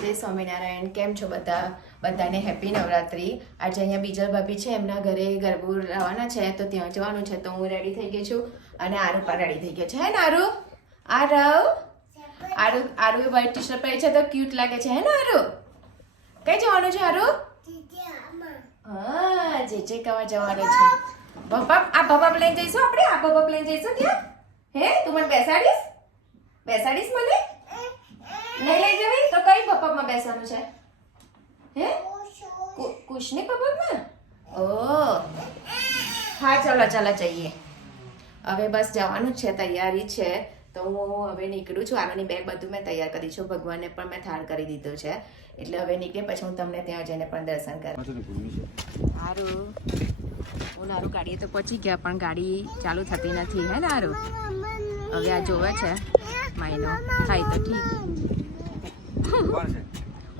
જય સ્વામિનારાયણ, કેમ છો બધા? બધાને હેપી નવરાત્રી. આજે અહીંયા બીજલ ભાભી છે, એમના ઘરે ગરબુ લાવવાના છે, તો ત્યાં જવાનું છે, તો હું રેડી થઈ ગઈ છું અને આરુ પણ રેડી થઈ ગયો છે. હે ને આરુ? આ રવ Aru? Aru white T shirt પહેરી છે, તો ક્યુટ લાગે છે. હે ને આરુ? કઈ જવાનું છે આરુ? હા, જે જે કવા જવાનું છે. બપાપ આ બપાપ લઈને જઈશું આપણે? આ બપાપ લઈને જઈશું ત્યાં? હે, તું મને બેસાડીશ? બેસાડીશ મને? નહીં લઈ જવી? તો કઈ પપ્પામાં બેસવાનું છે? હે? કુ- કુશની પપ્પામાં ઓ. હા ચાલો ચાલો જઈએ. હવે બસ જવાનું જ છે તૈયારી છે. તો હું હવે નીકળું છું. આનાની બેગ બધું મેં તૈયાર કરી છું. ભગવાનને પણ મેં થાળ કરી દીધું છે. એટલે હવે નીકળે પછી હું તમને ત્યાં જઈને પણ દર્શન કરું. સારું હું નારું ગાડીએ તો પહોંચી ગયા પણ ગાડી ચાલુ થતી નથી. હે ને હારું હવે આ જોવે છે માયનો. થાય તો ઠીક.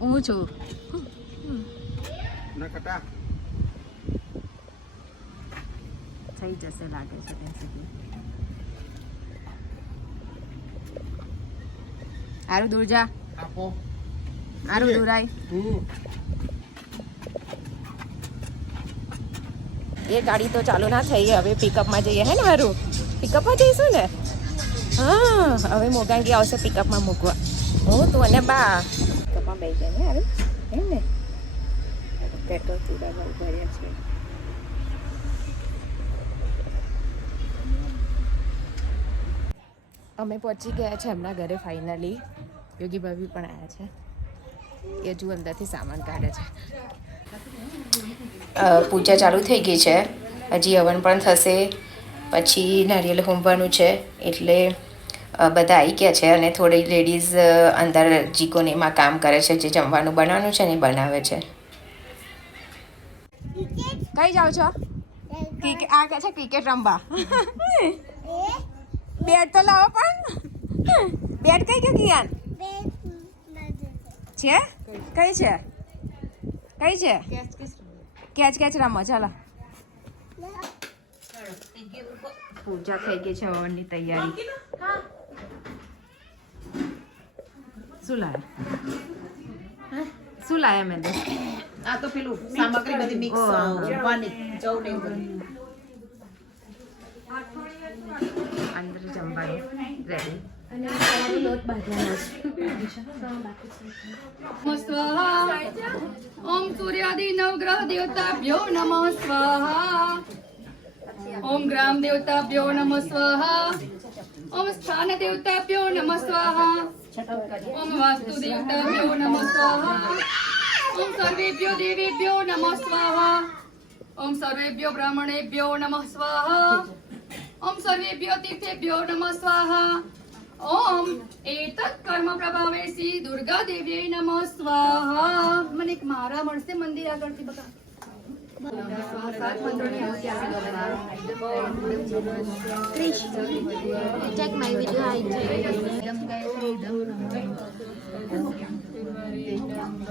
હું છું. થઈ જશે લાગે છે ત્યાં સુધી. હારું દૂર જા. આરું દૂર આય. એ ગાડી તો ચાલુ ના થઈ હવે પિકઅપમાં જઈએ હે ને હારું? પિકઅપમાં જઈશું ને? હા હવે મોગાંગી આવશે પિકઅપમાં મૂકવા. હું તું અને બા તમા બે જાય ને હારું એમ ને પેટ્રોલ પૂરા ભર્યા છે અમે પહોંચી ગયા છે એમના ઘરે ફાઇનલી યોગી ભાભી પણ આવ્યા છે. એ હજુ અંદરથી સામાન કાઢે છે. પૂજા ચાલુ થઈ ગઈ છે. હજી હવન પણ થશે. પછી નારિયેલ હોમવાનું છે. એટલે બધા આવી ગયા છે અને થોડી લેડીઝ અંદર જીકોને એમાં કામ કરે છે જે જમવાનું બનાવવાનું છે ને એ બનાવે છે. કઈ જાઓ છો? ક્રિકેટ આ કે છે ક્રિકેટ રમવા. બેટ તો લાવો પણ. બેટ કઈ કઈ કિયાન છે? કઈ છે? કઈ છે? કેચ કેચ રમો ચાલો. પૂજા થઈ ગઈ છે હવનની તૈયારી. શું લાયા શું લાયા મેં તો આ તો પેલું સામગ્રી બધી મિક્સ ઓહ, હા. જમવાની જવ ને એવું બધું. અંદર જમવાનું રેડી સ્વાહા. ઓમ સૂર્યાદિ નવગ્રહ દેવતાભ્યો નમઃ સ્વાહા. ઓમ ગ્રામ દેવતાભ્યો નમઃ સ્વાહા. ઓમ સ્થાન દેવતાભ્યો નમઃ સ્વાહા. ઓમ વાસ્તુ દેવતાભ્યો નમઃ સ્વાહા. ઓમ સર્વેભ્યો દેવેભ્યો નમઃ સ્વાહા. ઓમ સર્વેભ્યો બ્રાહ્મણેભ્યો નમઃ સ્વાહા. ઓમ સર્વેભ્યો તીર્થેભ્યો નમઃ સ્વાહા. ઓમ એતત કર્મ પ્રભાવે શ્રી દુર્ગા દેવ્યે નમઃ સ્વાહા. મને એક મારા મળશે મંદિર આગળથી બકા. Check my video. I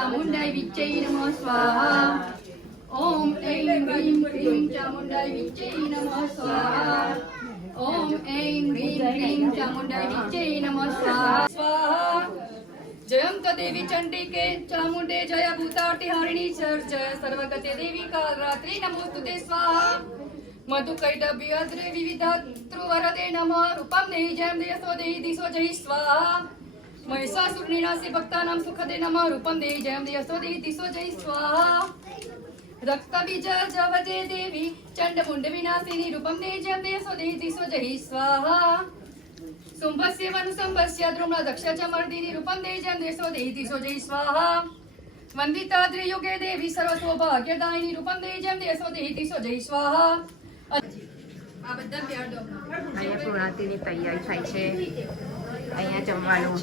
ક્લીમ ચામુંડાય વિચ્ચે નમઃ સ્વાહા ઓમ એમ હ્રીમ ક્લીમ ચામુંડાય વિચ્ચે નમઃ સ્વાહા ઓમ એમ હ્રીમ ક્લીમ ચામુંડાય વિચ્ચે નમઃ સ્વાહા સ્વાહા જયંત દેવી ચંડિકે ચામુંડે જય ભૂતાર્તિ હરિણી ચર્ચ સર્વગતે દેવી કાલ રાત્રિ નમોસ્તુતે સ્વાહા મધુ કૈડભ્યદ્રે વિવિધત્રુવરદે નમઃ રૂપમ દેહી જયમ દેયસો દેહી દિશો જય સ્વાહા મહિષાસુરનિનાશે ભક્તાનામ સુખદે નમઃ રૂપમ દેહી જયમ દેયસો દેહી દિશો જય સ્વાહા. રક્તબીજ જવજે દેવી ચંડ વિનાશિની રૂપમ દેહી જયમ દેયસો દેહી દિશો જય સ્વાહા. શુંભસ્ય વનુસંભસ્ય દ્રુમ્ણ દક્ષ ચ મર્દિની રૂપમ દેહી જયમ દેયસો દેહી દિશો જય સ્વાહા. વંદિતા ત્રિયુગે દેવી સર્વસ્વભાગ્યદાયિની રૂપમ દેહી જયમ દેયસો દેહી દિશો જય સ્વાહા. આ બધા પ્યાર દો. અહીંયા પૂર્ણાતિની તૈયારી થાય છે. અહીંયા જમવાનું.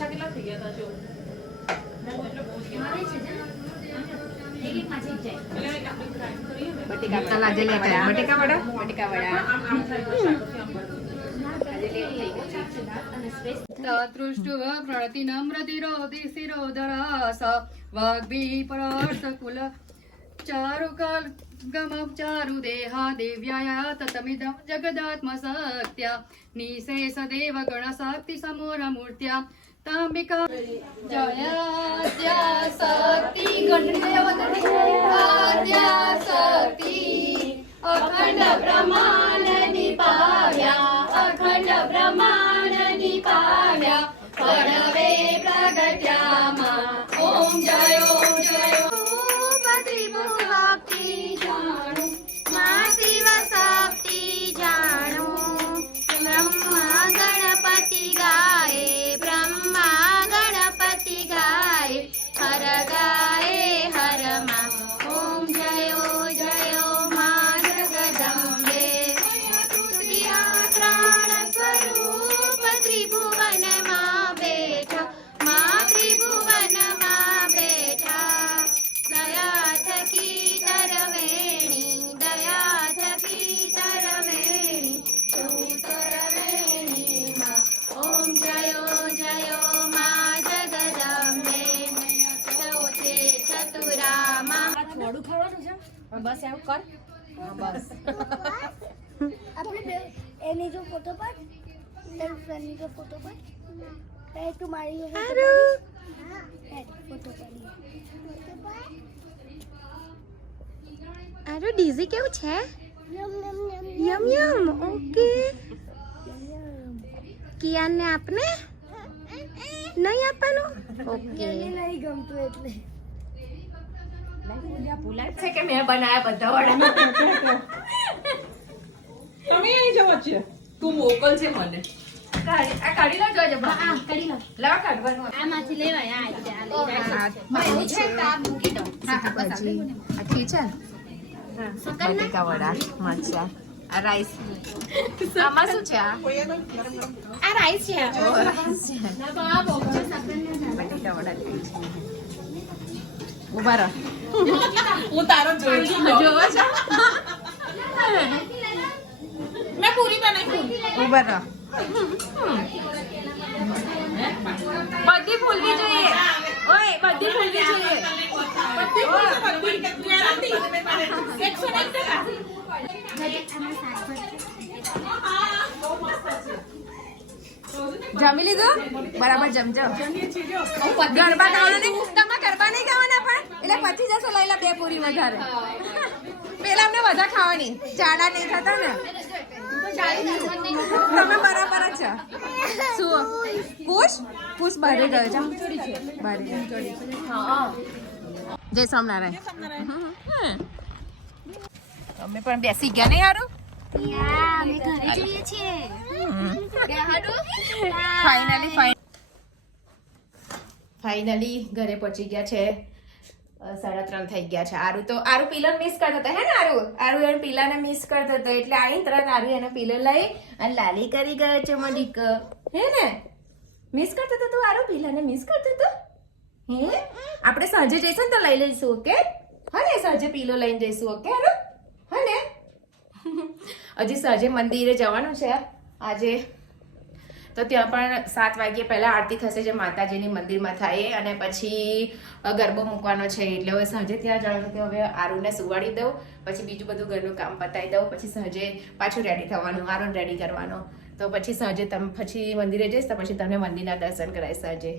બટેકા વડા. બટેકા વડા. તૃષ્ટુવ પ્રણતિ વાગ્ભી ચારુકાલ ગમ ચારુ દેહા દેવ્યાયા તતમિદમ જગદાત્મ સત્યા નિશેષ દેવ ગણ શક્તિ સમોર મૂર્ત્યા તાંબિકા બસ એવું કર. હા, બસ. આપણે એની જો ફોટો પાડ તારી ફ્રેન્ડની જો ફોટો પાડ એ તું મારી જો ફોટો ફોટો પાડી આરો ડીઝી કેવું છે? યમ યમ ઓકે. કિયાનને આપને? નહીં આપવાનું? ઓકે. નહીં ગમતું એટલે. છે કે મેં બનાયા બધા વડા? તમે અહીં જવો છે. તું મોકલ છે મને. કાઢી- આ કાઢી લો લાવ કાઢવાનું. આમાંથી લેવાય આ રીતે આ લઈ હા, છે આ મૂકી દઉં હા, ભાજી. આ ખીચન બટેકા વડા મરચાં આ રાઈસ આમાં શું છે આ? આ રાઈસ છે. છે. બટેકા વડા છે. ઊભા રહો. હું તારો જોઈ છું. જોવો છો? મેં પૂરી બનાવી ઊભા રહો. બધી ફૂલવી જોઈએ. ઓય બધી ફૂલવી જોઈએ. જમી લીધું? બરાબર જમજો. ગરબા ગાવાના નહીં? ગરબા નહીં ગાવાના? એટલે પછી જશે લઈ લે બે પૂરી વધારે. પેલા અમને વધારે ખાવાની. જાડા નહીં થતા ને. તમે બરાબર જ છો. શું? પુષ પુષ બારે ગયો છે. બારે જય સ્વામિનારાયણ. હમ. અમે પણ બેસી ગયા નહીં યારું? ફાઇનલી ઘરે પહોંચી ગયા છે. સાડા ત્રણ થઈ ગયા છે. આરુ તો, આરુ પીલર મિસ કરતો હતો, હે ને આરુ? આરુ એને પિલાને મિસ કરતો હતો. એટલે આવીને તરત આરુ એને પીલર લઈ અને લાલી કરી ગયો છે મડીક હે ને? મિસ કરતો હતો તું આરુ પીલાને મિસ કરતો હતો? હે? આપણે સાંજે જઈશું ને તો લઈ લઈશું, ઓકે? હા ને સાંજે પીલો લઈને જઈશું, ઓકે આરુ? હા હજી સાંજે મંદિરે જવાનું છે. આજે તો ત્યાં પણ સાત વાગ્યે પહેલાં આરતી થશે જે માતાજીની મંદિરમાં થાય અને પછી ગરબો મૂકવાનો છે. એટલે હવે સાંજે ત્યાં જવાનું કે હવે આરુને સુવાડી દઉં, પછી બીજું બધું ઘરનું કામ પતાવી દઉં, પછી સાંજે પાછું રેડી થવાનું, આરુને રેડી કરવાનો. તો પછી સાંજે તમે, પછી મંદિરે જઈશ તો પછી તમને મંદિરના દર્શન કરાય સાંજે.